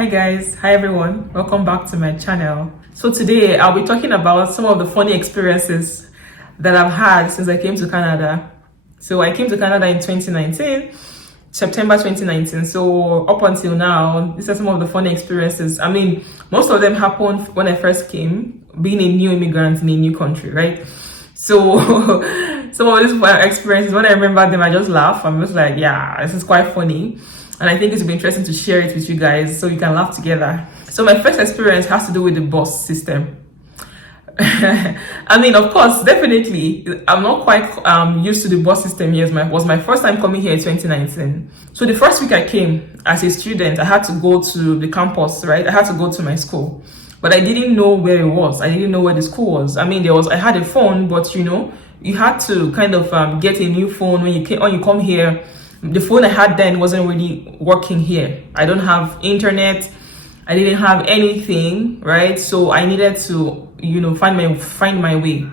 Hi guys, hi everyone, welcome back to my channel. So today I'll be talking about some of the funny experiences that I've had since I came to Canada. So I came to Canada in 2019, September 2019. So up until now, these are some of the funny experiences. I mean, most of them happened when I first came, being a new immigrant in a new country, right? So some of these experiences, when I remember them, I just laugh. I'm just like, yeah, this is quite funny. And I think it would be interesting to share it with you guys so you can laugh together. So my first experience has to do with the bus system. I mean, of course, definitely, I'm not quite used to the bus system here. It was my first time coming here in 2019. So the first week I came as a student, I had to go to the campus, right? I had to go to my school. But I didn't know where it was. I didn't know where the school was. I mean, I had a phone, but you had to kind of get a new phone when you come here. The phone I had then wasn't really working here. I don't have internet. I didn't have anything, right? So I needed to, find my way.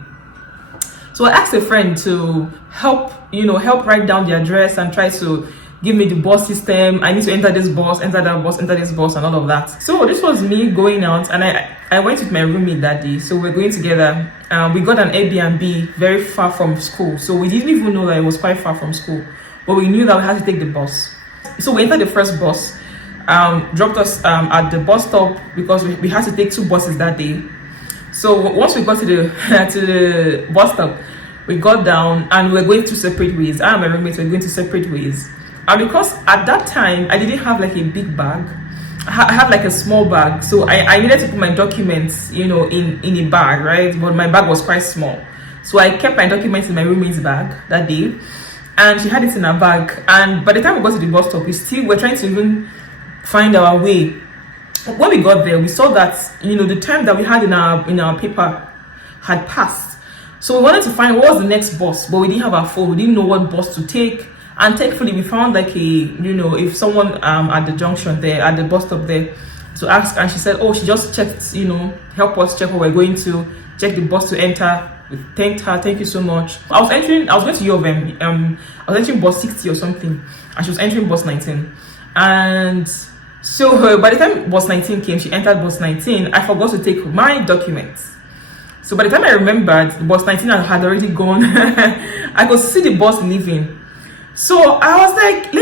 So I asked a friend to help write down the address and try to give me the bus system. I need to enter this bus, enter that bus, enter this bus, and all of that. So this was me going out, and I went with my roommate that day. So we're going together. We got an Airbnb very far from school. So we didn't even know that it was quite far from school. But we knew that we had to take the bus. So we entered the first bus, dropped us at the bus stop because we had to take two buses that day. So once we got to the bus stop, we got down and we were going two separate ways. I and my roommate were going two separate ways. And because at that time, I didn't have like a big bag. I had like a small bag. So I needed to put my documents, in a bag, right? But my bag was quite small. So I kept my documents in my roommate's bag that day. And she had it in her bag. And by the time we got to the bus stop, we were trying to even find our way. When we got there, we saw that the time that we had in our paper had passed. So we wanted to find what was the next bus, but we didn't have our phone. We didn't know what bus to take. And thankfully, we found like if someone at the junction there, at the bus stop there, to ask, and she said, oh, she just checked, help us check what we're going to, check the bus to enter. We thanked her, thank you so much. I was going to U of M. I was entering bus 60 or something, and she was entering bus 19. And so by the time bus 19 came, she entered bus 19. I forgot to take my documents. So by the time I remembered, the bus 19 had already gone. I could see the bus leaving. So I was like,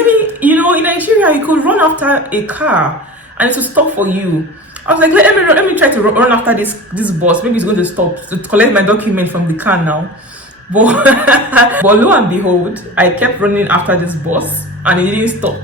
in Nigeria, you could run after a car and it will stop for you. I was like, let me try to run after this bus. Maybe it's going to stop to collect my document from the car now. But lo and behold, I kept running after this bus and it didn't stop.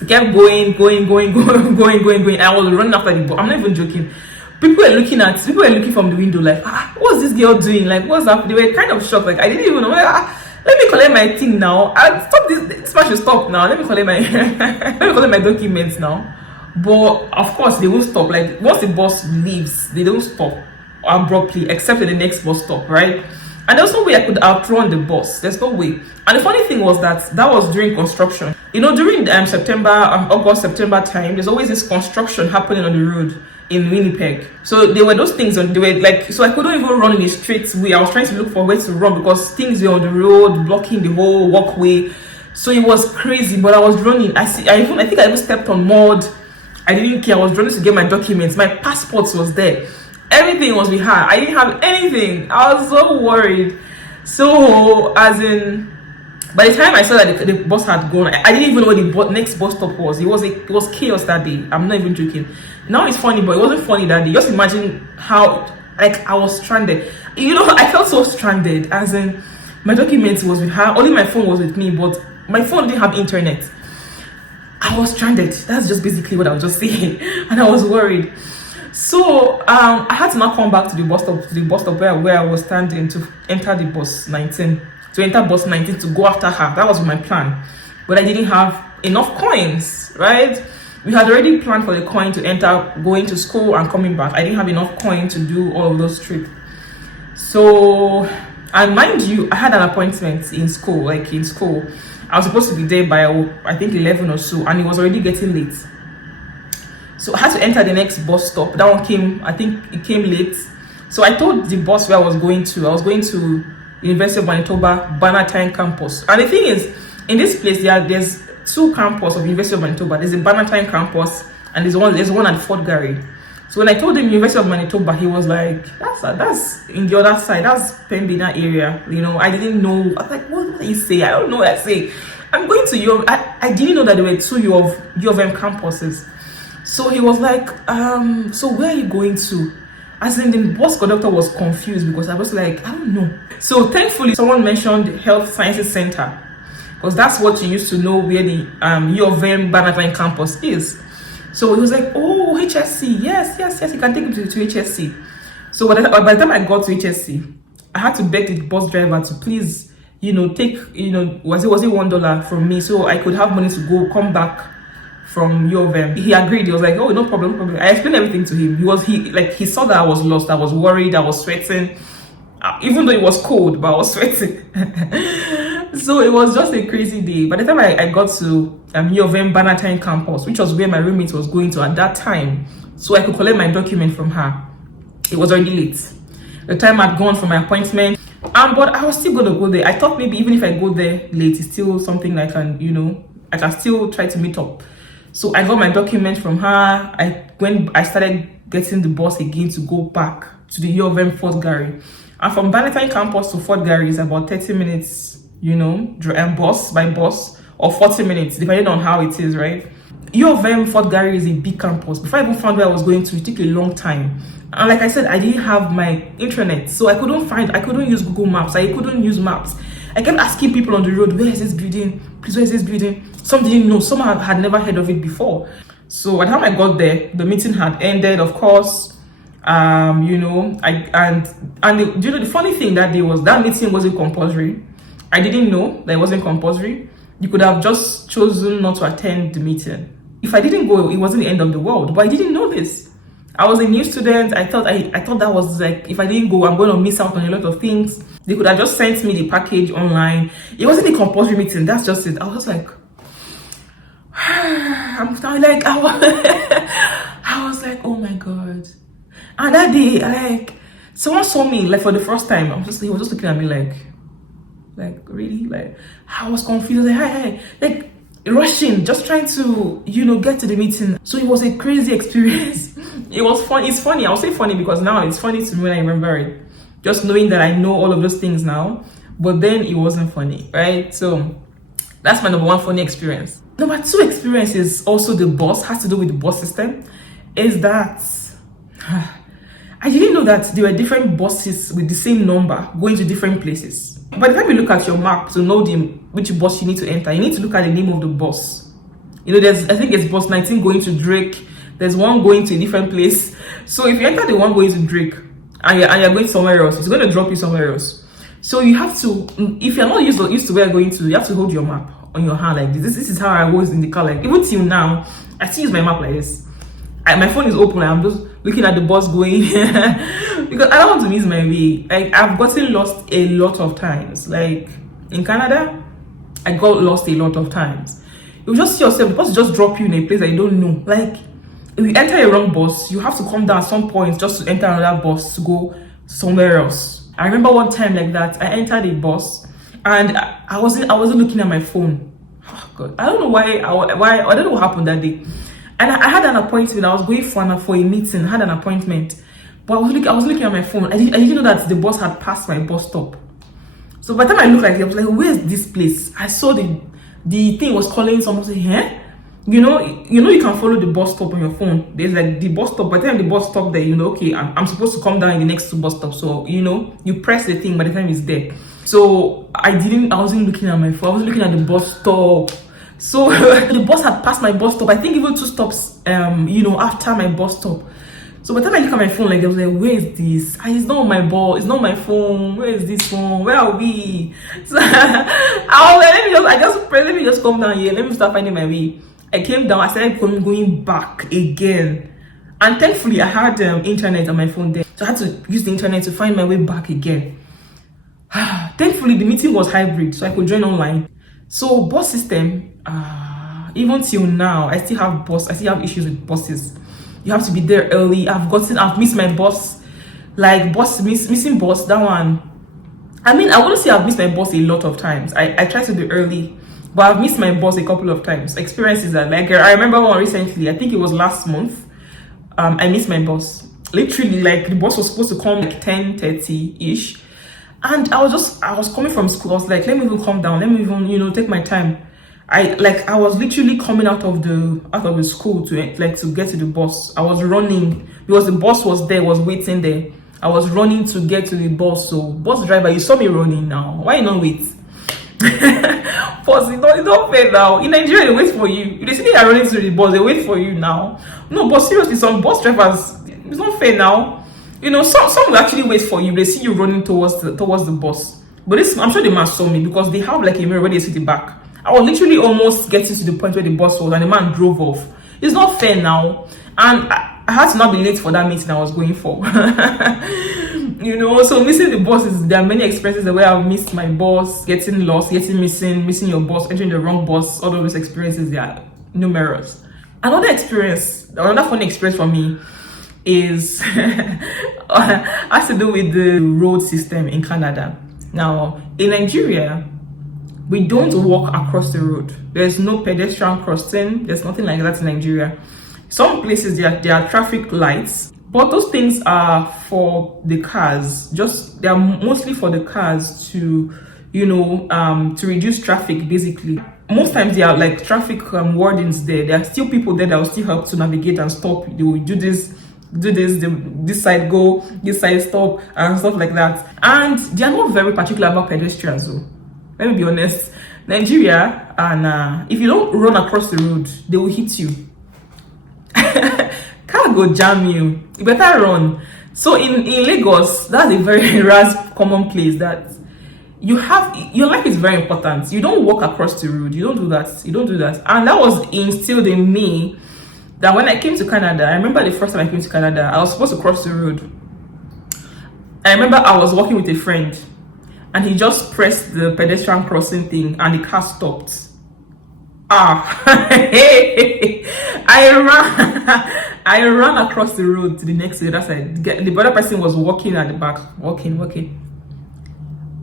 It kept going. I was running after the bus. I'm not even joking. People were looking from the window like, what's this girl doing? Like, what's up? They were kind of shocked. Like, I didn't even know. Let me collect my thing now. Stop this man should stop now. Let me collect my documents now. But of course they won't stop. Like once the bus leaves, they don't stop abruptly except at the next bus stop, right? And there's no way I could outrun the bus. There's no way. And the funny thing was that was during construction. During August, September time, there's always this construction happening on the road in Winnipeg. So there were those things, and they were like, so I couldn't even run in a straight way. I was trying to look for ways to run because things were on the road blocking the whole walkway. So it was crazy, but I was running. I think I even stepped on mud. I didn't care. I was running to get my documents. My passport was there. Everything was with her. I didn't have anything. I was so worried. So by the time I saw that the bus had gone, I didn't even know where the next bus stop was. It was chaos that day. I'm not even joking. Now it's funny, but it wasn't funny that day. Just imagine how I was stranded. I felt so stranded. My documents was with her. Only my phone was with me, but my phone didn't have internet. I was stranded. That's just basically what I was just saying, and I was worried. So I had to now come back to the bus stop where I was standing to enter the bus 19. To enter bus 19 to go after her. That was my plan, but I didn't have enough coins. Right? We had already planned for the coin to enter going to school and coming back. I didn't have enough coin to do all of those trips. So, and mind you, I had an appointment in school. I was supposed to be there by, I think, 11 or so, and it was already getting late. So I had to enter the next bus stop. That one came, I think it came late. So I told the bus where I was going to University of Manitoba, Bannatyne campus. And the thing is, in this place, there's two campuses of University of Manitoba. There's a Bannatyne campus and there's one at Fort Garry. So when I told him University of Manitoba, he was like, that's in the other side, that's Pembina area. I didn't know. I was like, what do you say? I don't know what I say. I'm going to U of I didn't know that there were two U of M campuses. So he was like, so where are you going to? As in, the bus conductor was confused because I was like, I don't know. So thankfully, someone mentioned Health Sciences Center, because that's what you used to know where the U of M Banatline campus is. So he was like, oh, HSC, yes, you can take him to HSC. So by the time I got to HSC, I had to beg the bus driver to please, take, was it $1 from me so I could have money to come back from U of M. He agreed. He was like, oh, no problem. I explained everything to him. He saw that I was lost, I was worried, I was sweating. Even though it was cold, but I was sweating. So it was just a crazy day. By the time I got to U of M Banatine campus, which was where my roommate was going to at that time, so I could collect my document from her, it was already late. The time had gone for my appointment, but I was still going to go there. I thought maybe even if I go there late, it's still something I can still try to meet up. So I got my document from her. I started getting the bus again to go back to the U of M Fort Garry. And from Banatine campus to Fort Garry is about 30 minutes, bus by bus, or 40 minutes, depending on how it is, right? U of M Fort Garry is a big campus. Before I even found where I was going to, it took a long time. And like I said, I didn't have my internet, so I couldn't use Google Maps, I couldn't use maps. I kept asking people on the road, where is this building? Please, where is this building? Some didn't know, some had never heard of it before. So by the time I got there, the meeting had ended, of course. The funny thing that day was that meeting wasn't compulsory. I didn't know that it wasn't compulsory. You could have just chosen not to attend the meeting. If I didn't go, it wasn't the end of the world, but I didn't know this. I was a new student. I thought that was like, if I didn't go, I'm going to miss out on a lot of things. They could have just sent me the package online. It wasn't a compulsory meeting. That's just it. I was like, I was like, oh my God. And that day, someone saw me for the first time. He was just looking at me like really? I was confused. Hi. Rushing, just trying to, get to the meeting. So it was a crazy experience. It was fun. It's funny. I'll say funny because now it's funny to me when I remember it. Just knowing that I know all of those things now. But then it wasn't funny, right? So that's my number one funny experience. Number two experience is also the bus, has to do with the bus system, is that I didn't know that there were different buses with the same number going to different places. By the time you look at your map to know which bus you need to enter, you need to look at the name of the bus. I think it's bus 19 going to Drake. There's one going to a different place. So if you enter the one going to Drake and you're going somewhere else, it's going to drop you somewhere else. So you have to, if you're not used to where you're going to, you have to hold your map on your hand like this. This is how I was in the car. Like even till now, I still use my map like this. My phone is open. I'm just looking at the bus going because I don't want to miss my way. I've gotten lost a lot of times. Like in Canada, I got lost a lot of times. You just see yourself, the bus just drop you in a place that you don't know. Like if you enter a wrong bus, you have to come down at some point just to enter another bus to go somewhere else. I remember one time like that, I entered a bus and I wasn't looking at my phone. Oh God, I don't know why I don't know what happened that day. And I had an appointment. I was going for a meeting. I had an appointment, but I was looking at my phone. I didn't know that the bus had passed my bus stop. So by the time I looked at it, I was like, "Where is this place?" I saw the thing was calling someone. Say, "Huh?" You can follow the bus stop on your phone. There's like the bus stop. By the time the bus stop there, okay, I'm supposed to come down in the next two bus stops. So you press the thing by the time it's there. So I wasn't looking at my phone. I was looking at the bus stop. So the bus had passed my bus stop. I think even two stops, after my bus stop. So by the time I look at my phone, I was like, where is this? It's not my ball. It's not my phone. Where is this phone? Where are we? So I was like, let me just come down here. Let me start finding my way. I came down. I started going back again. And thankfully, I had internet on my phone there. So I had to use the internet to find my way back again. Thankfully, the meeting was hybrid, so I could join online. So bus system, even till now, I still have issues with buses. You have to be there early. I've missed my bus, missing bus, that one. I mean, I wouldn't say I've missed my bus a lot of times. I try to be early, but I've missed my bus a couple of times. Experiences that, like, I remember one recently, I think it was last month. I missed my bus. Literally, like, the bus was supposed to come like 10:30-ish. And I was coming from school. I was like, let me even calm down. Let me even, take my time. I was literally coming out of the school to get to the bus. I was running because the bus was waiting there. I was running to get to the bus. So, bus driver, you saw me running now. Why you not wait? Pause, it's not fair now. In Nigeria, they wait for you. If they see you are running to the bus, they wait for you now. No, but seriously, some bus drivers, it's not fair now. Some will actually wait for you. They see you running towards the bus. But this, I'm sure they must saw me because they have like a mirror where they see the back. I was literally almost getting to the point where the bus was and the man drove off. It's not fair now. And I had to not be late for that meeting I was going for. So missing the bus there are many experiences where I've missed my bus, getting lost, missing your bus, entering the wrong bus. All of those experiences, they are numerous. Another funny experience for me is has to do with the road system in Canada. Now, in Nigeria, we don't walk across the road. There's no pedestrian crossing. There's nothing like that in Nigeria. Some places there are traffic lights, but those things are for the cars. They are mostly for the cars to reduce traffic, basically. Most times there are like traffic wardens there. There are still people there that will still help to navigate and stop. They will do this, this side go, this side stop, and stuff like that. And they are not very particular about pedestrians, though. Let me be honest. Nigeria, and if you don't run across the road, they will hit you. Car go jam you. You better run. So in Lagos, that's a very common place that your life is very important. You don't walk across the road. You don't do that. And that was instilled in me that when I came to Canada, I remember the first time I came to Canada, I was supposed to cross the road. I remember I was walking with a friend and he just pressed the pedestrian crossing thing and the car stopped. I ran across the road to the next to the other side. The other person was walking at the back, walking.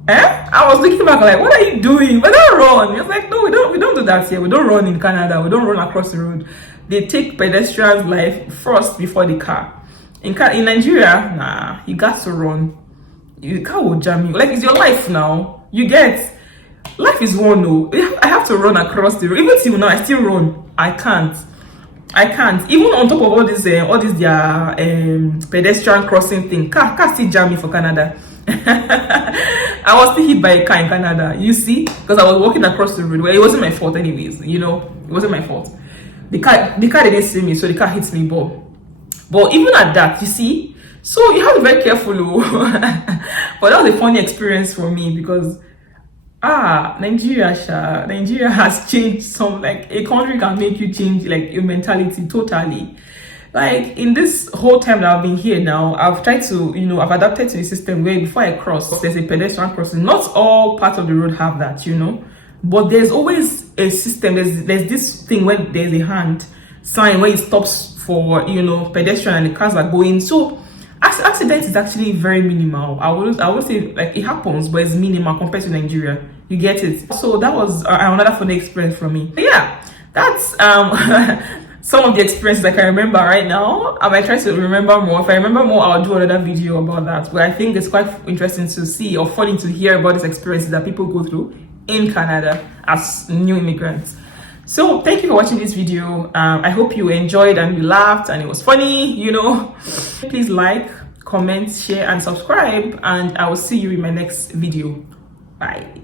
I was looking back like, what are you doing? But don't run. It's like, no, we don't do that here. We don't run in Canada. We don't run across the road. They take pedestrians' life first before the car. In Nigeria, nah, you got to run. The car will jam you. Like, it's your life now. You get. Life is one, no. I have to run across the road. Even till now, I still run. I can't. Even on top of all this their pedestrian crossing thing, car still jam me for Canada. I was still hit by a car in Canada. You see, because I was walking across the road. Well, it wasn't my fault, anyways. It wasn't my fault. The car didn't see me, so the car hits me. But even at that, you see, so you have to be very careful. But that was a funny experience for me because Nigeria has changed some. Like, a country can make you change like your mentality totally. Like, in this whole time that I've been here now, I've tried to, I've adapted to the system where before I cross, there's a pedestrian crossing. Not all parts of the road have that, but there's always a system. There's this thing where there's a hand sign where it stops for, pedestrian and the cars are going. So accident is actually very minimal. I would say, like, it happens, but it's minimal compared to Nigeria. You get it? So that was another funny experience for me. But yeah, that's some of the experiences I can remember right now. I might try to remember more. If I remember more, I'll do another video about that. But I think it's quite interesting to see or funny to hear about these experiences that people go through in Canada as new immigrants. So thank you for watching this video. I hope you enjoyed and you laughed and it was funny, Please like, comment, share, and subscribe. And I will see you in my next video. Bye.